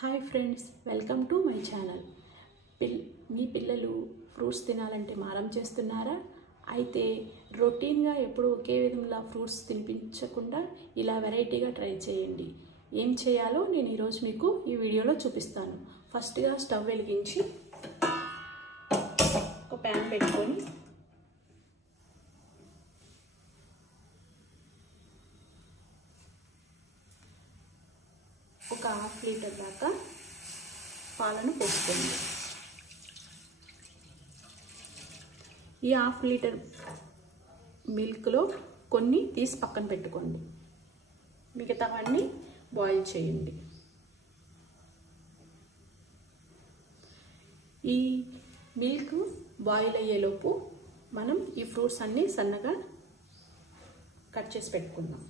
Hi friends, welcome to my channel. మీ పిల్లలు fruits తినాలంటే మారం చేస్తున్నారా? అయితే రొటీన్గా ఎప్పుడు ఒకే విధంగా ఫ్రూట్స్ తినిపించకుండా ఇలా వెరైటీగా ట్రై చేయండి. ఏం చేయాలో నేను ఈరోజు మీకు ఈ వీడియోలో చూపిస్తాను. ఫస్ట్గా స్టవ్ వెలిగించి ఒక ప్యాన్ పెట్టుకొని ఒక హాఫ్ లీటర్ దాకా పాలను పోసుకోండి. ఈ హాఫ్ లీటర్ మిల్క్లో కొన్ని తీసి పక్కన పెట్టుకోండి. మిగతావన్నీ బాయిల్ చేయండి. ఈ మిల్క్ బాయిల్ అయ్యేలోపు మనం ఈ ఫ్రూట్స్ అన్నీ సన్నగా కట్ చేసి పెట్టుకుందాం.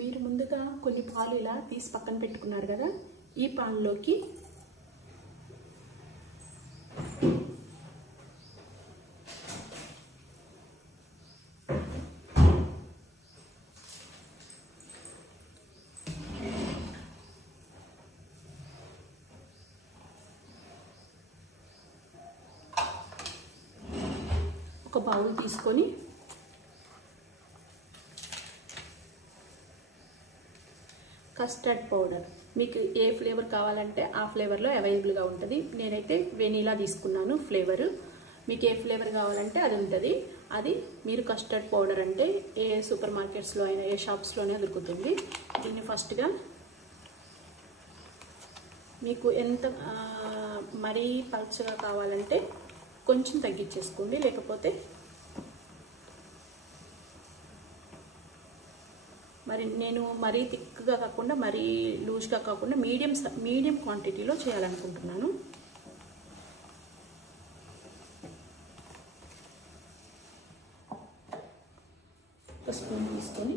మీరు ముందుగా కొన్ని పాలు ఇలా తీసి పక్కన పెట్టుకున్నారు కదా, ఈ పాలలోకి ఒక బౌల్ తీసుకొని కస్టర్డ్ పౌడర్, మీకు ఏ ఫ్లేవర్ కావాలంటే ఆ ఫ్లేవర్లో అవైలబుల్గా ఉంటుంది. నేనైతే వెనీలా తీసుకున్నాను ఫ్లేవరు. మీకు ఏ ఫ్లేవర్ కావాలంటే అది ఉంటుంది. అది మీరు కస్టర్డ్ పౌడర్ అంటే ఏ సూపర్ మార్కెట్స్లో అయినా ఏ షాప్స్లోనే దొరుకుతుంది. దీన్ని ఫస్ట్గా మీకు ఎంత మరీ పల్చగా కావాలంటే కొంచెం తగ్గించేసుకోండి, లేకపోతే మరి నేను మరీ థిక్గా కాకుండా మరీ లూజ్గా కాకుండా మీడియం క్వాంటిటీలో చేయాలనుకుంటున్నాను. ఒక స్పూన్ తీసుకొని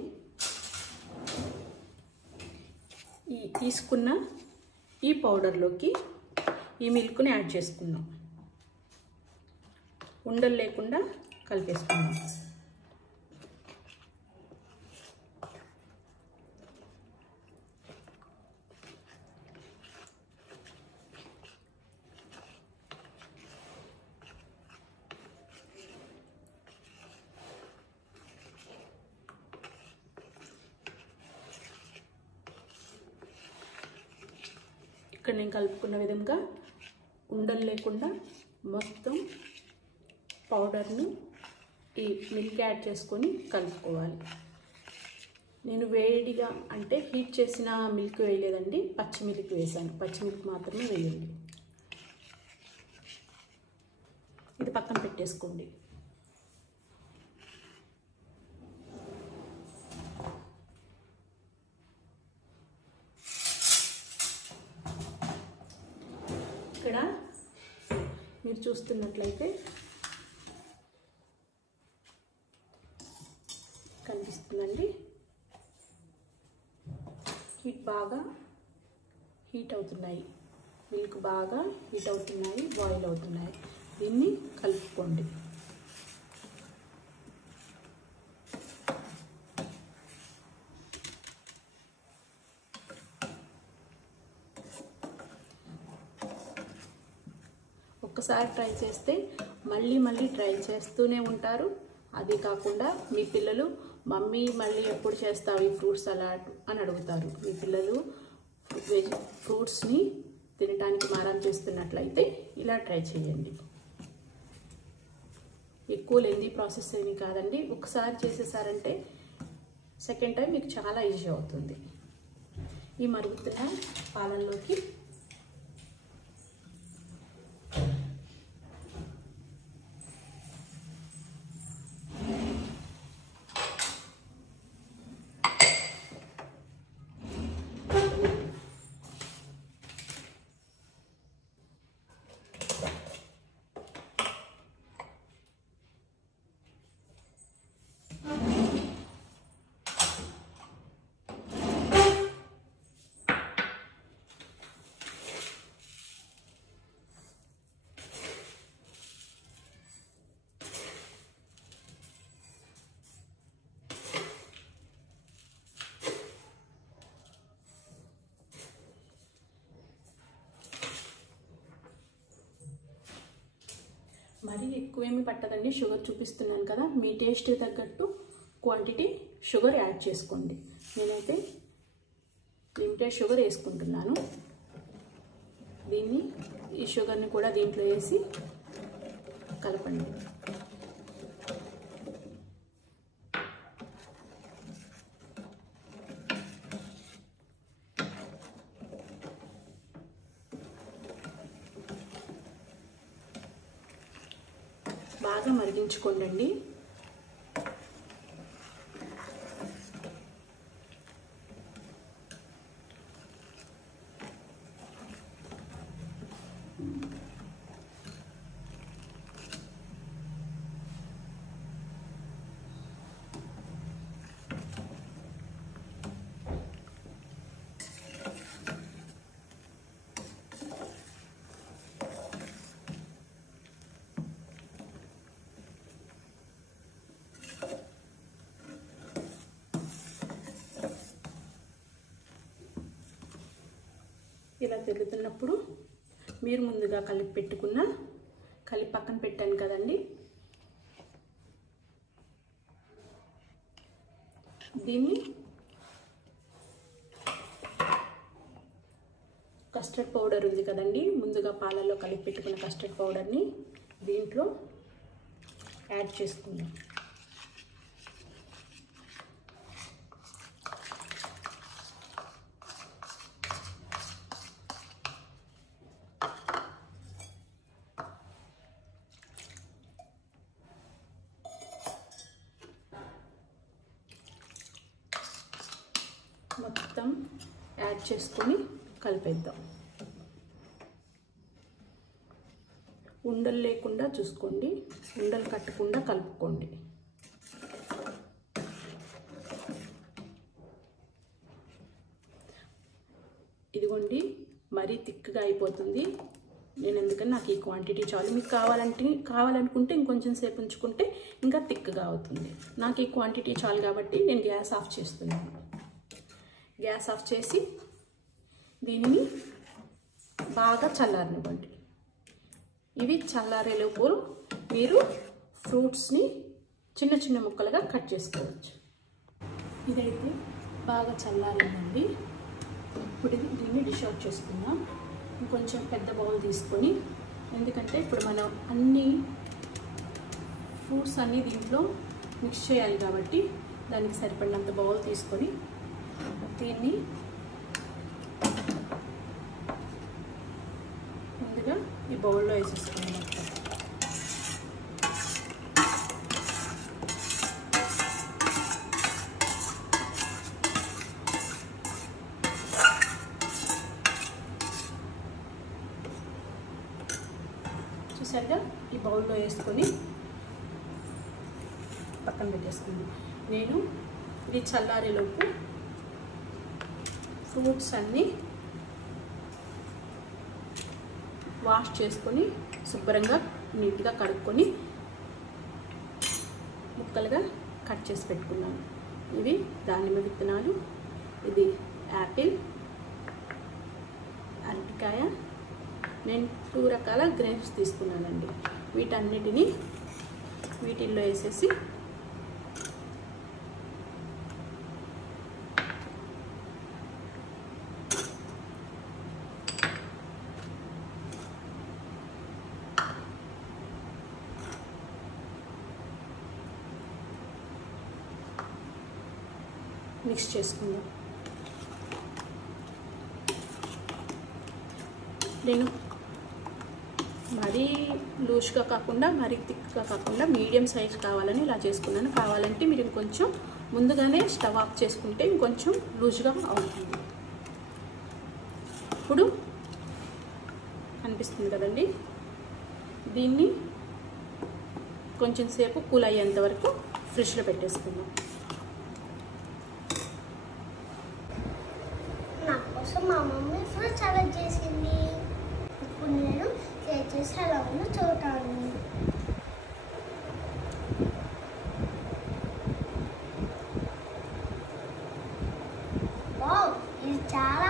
తీసుకున్న ఈ పౌడర్లోకి ఈ మిల్క్ని యాడ్ చేసుకుందాం. ఉండలు లేకుండా కలిపేసుకుందాం. ఇక్కడ నేను కలుపుకున్న విధంగా ఉండలు లేకుండా మొత్తం పౌడర్ని ఈ మిల్క్ యాడ్ చేసుకొని కలుపుకోవాలి. నేను వేడిగా అంటే హీట్ చేసిన మిల్క్ వేయలేదండి, పచ్చి మిల్క్ వేసాను. పచ్చి మిల్క్ మాత్రమే వేయండి. ఇది పక్కన పెట్టేసుకోండి. ఇక్కడ మీరు చూస్తున్నట్లయితే కనిపిస్తుందండి, బాగా హీట్ అవుతున్నాయి. మిల్క్ బాగా హీట్ అవుతున్నాయి, బాయిల్ అవుతున్నాయి. దీన్ని కలుపుకోండి. ఒక్కసారి ట్రై చేస్తే మళ్ళీ ట్రై చేస్తూనే ఉంటారు. అది కాకుండా మీ పిల్లలు మమ్మీ మళ్ళీ ఎప్పుడు చేస్తావు ఈ ఫ్రూట్స్ సలాడ్ అని అడుగుతారు. మీ పిల్లలు ఫ్రూట్స్ని తినడానికి మారం చేస్తున్నట్లయితే ఇలా ట్రై చేయండి. ఎక్కువ లెందీ ప్రాసెస్ ఏమీ కాదండి. ఒకసారి చేసేసారంటే సెకండ్ టైం మీకు చాలా ఈజీ అవుతుంది. ఈ మరుగుతున్న పాలల్లోకి మరీ ఎక్కువేమీ పట్టదండి, షుగర్ చూపిస్తున్నాను కదా, మీ టేస్ట్ తగ్గట్టు క్వాంటిటీ షుగర్ యాడ్ చేసుకోండి. నేనైతే లిమిటెడ్ షుగర్ వేసుకుంటున్నాను. ఈ షుగర్ని కూడా దీంట్లో వేసి కలపండి. బాగా మరిగించుకోండి. ఇలా తిరుగుతున్నప్పుడు మీరు ముందుగా కలిపి పక్కన పెట్టాను కదండి, దీన్ని కస్టర్డ్ పౌడర్ ఉంది కదండి, ముందుగా పాలల్లో కలిపి పెట్టుకున్న కస్టర్డ్ పౌడర్ని దీంట్లో యాడ్ చేసుకుందాం. మొత్తం యాడ్ చేసుకొని కలిపేద్దాం. ఉండలు లేకుండా చూసుకోండి, ఉండలు కట్టకుండా కలుపుకోండి. ఇదిగోండి, మరీ థిక్గా అయిపోతుంది. నేను ఎందుకని నాకు ఈ క్వాంటిటీ చాలు. మీకు కావాలనుకుంటే ఇంకొంచెం సేపు ఉంచుకుంటే ఇంకా థిక్గా అవుతుంది. నాకు ఈ క్వాంటిటీ చాలు కాబట్టి నేను గ్యాస్ ఆఫ్ చేస్తున్నాను. గ్యాస్ ఆఫ్ చేసి దీనిని బాగా చల్లారనివ్వండి. ఇవి చల్లారేలోపు మీరు ఫ్రూట్స్ని చిన్న చిన్న ముక్కలుగా కట్ చేసుకోవచ్చు. ఇదైతే బాగా చల్లారిందండి. ఇప్పుడు దీన్ని డిష్ అవుట్ చేసుకుందాం. ఇంకొంచెం పెద్ద బౌల్ తీసుకొని, ఎందుకంటే ఇప్పుడు మనం అన్ని ఫ్రూట్స్ అన్నీ దీంట్లో మిక్స్ చేయాలి కాబట్టి దానికి సరిపడినంత బౌల్ తీసుకొని దీన్ని ముందుగా ఈ బౌల్లో వేసేసుకున్నాం. చూసారుగా, ఈ బౌల్లో వేసుకొని పక్కన పెట్టేసుకుంది. నేను ఇది చల్లారేలోపు ఫ్రూట్స్ అన్నీ వాష్ చేసుకొని శుభ్రంగా నీట్గా కడుక్కొని ముక్కలుగా కట్ చేసి పెట్టుకున్నాను. ఇవి దానిమ్మ విత్తనాలు, ఇది యాపిల్, అరటికాయ, నేను 2 రకాల గ్రేప్స్ తీసుకున్నానండి. వీటన్నిటిని వీటిల్లో వేసేసి మిక్స్ చేసుకుందాం. నేను మరీ లూజ్గా కాకుండా మరీ థిక్గా కాకుండా మీడియం సైజ్ కావాలని ఇలా చేసుకున్నాను. కావాలంటే మీరు ఇంకొంచెం ముందుగానే స్టవ్ ఆఫ్ చేసుకుంటే ఇంకొంచెం లూజ్గా అవుతుంది. ఇప్పుడు అనిపిస్తుంది కదండి, దీన్ని కొంచెం సేపు కూల్ అయ్యేంత వరకు ఫ్రిడ్జ్లో పెట్టేసుకుందాం. మా మమ్మీ ఫ్రూట్ సలాడ్ చేసింది. ఇప్పుడు నేను చేసి ఎలా ఉందో చూడాలి. వావ్, ఇది చాలా